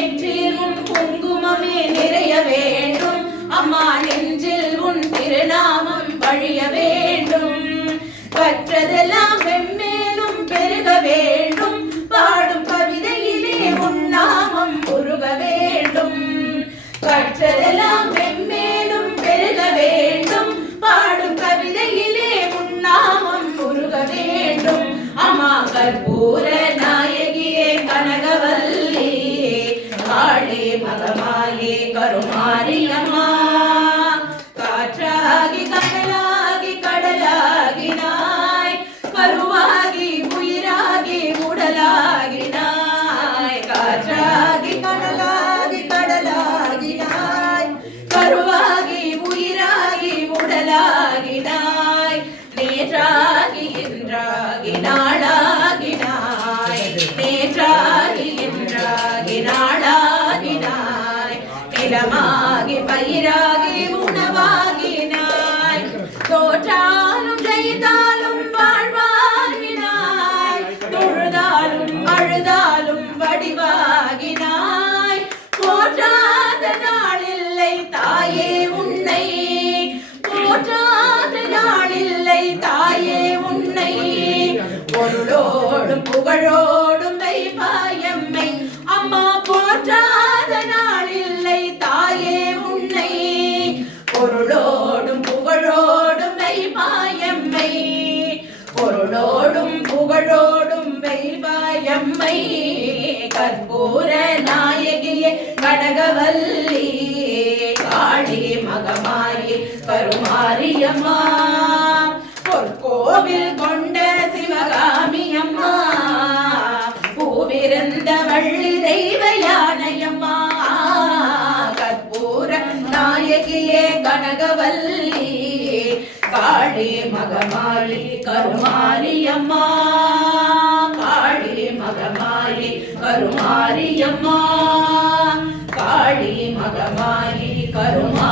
நெற்றியில் உன் குங்குமமே நிறைய வேண்டும் அம்மா, நெஞ்சில் உன் திருநாமம் வழிய வேண்டும். கற்றதெல்லாம் மென்மேலும் பெருக வேண்டும், பாடும் கவிதையிலே உன் நாமம் உருக வேண்டும். கற்றதெல்லாம் மென்மேலும் பெருக வேண்டும், பாடும் கவிதையிலே உன் நாமம் உருக வேண்டும். அம்மா கற்பூர நாயகியே கனகவல்லியே காளே மகமாயே கருமாரியம்மா, காற்றாகி கடலாகி கடலாகினாய், கருவாகி உயிராகி உடலாகினாய். காற்றாகி கடலாகி கடலாகினாய், கருவாகி உயிராகி உடலாகினாய். நேற்றாகி இன்றாகி நாளாகினாய், நேற்றாகி இன்றாகி நாளாகினாய். நிலமாகி பயிராகி உணவாகினாய், தோற்றாலும் ஜெயித்தாலும் வாழ்வாகினாய், தொழுதாலும் அழுதாலும் வடிவாகினாய். போற்றாத நாளில்லை தாயே உன்னை, போற்றாத நாளில்லை தாயே உன்னை. பொருளோடும் புகழோடும் வைப்பாயம்மை அம்மா, போற்றாத நாளில்லை தாயே உன்னை. பொருளோடும் புகழோடும் வைப்பாயம்மை, பொருளோடும் புகழோடும் வைப்பாயம்மை. கற்பூர நாயகியே கனகவல்லியே காளே மகமாயே கருமாரியம்மா, பொற்கோவில் கொண்ட சிவகாமி அம்மா, பூவிருந்த வள்ளி தெய்வ யானையம்மா. கற்பூர நாயகியே கனகவல்லியே காளே மகமாயே கருமாரியம்மா, காளே மகமாயே கருமாரியம்மா, காளே மகமாயே கருமா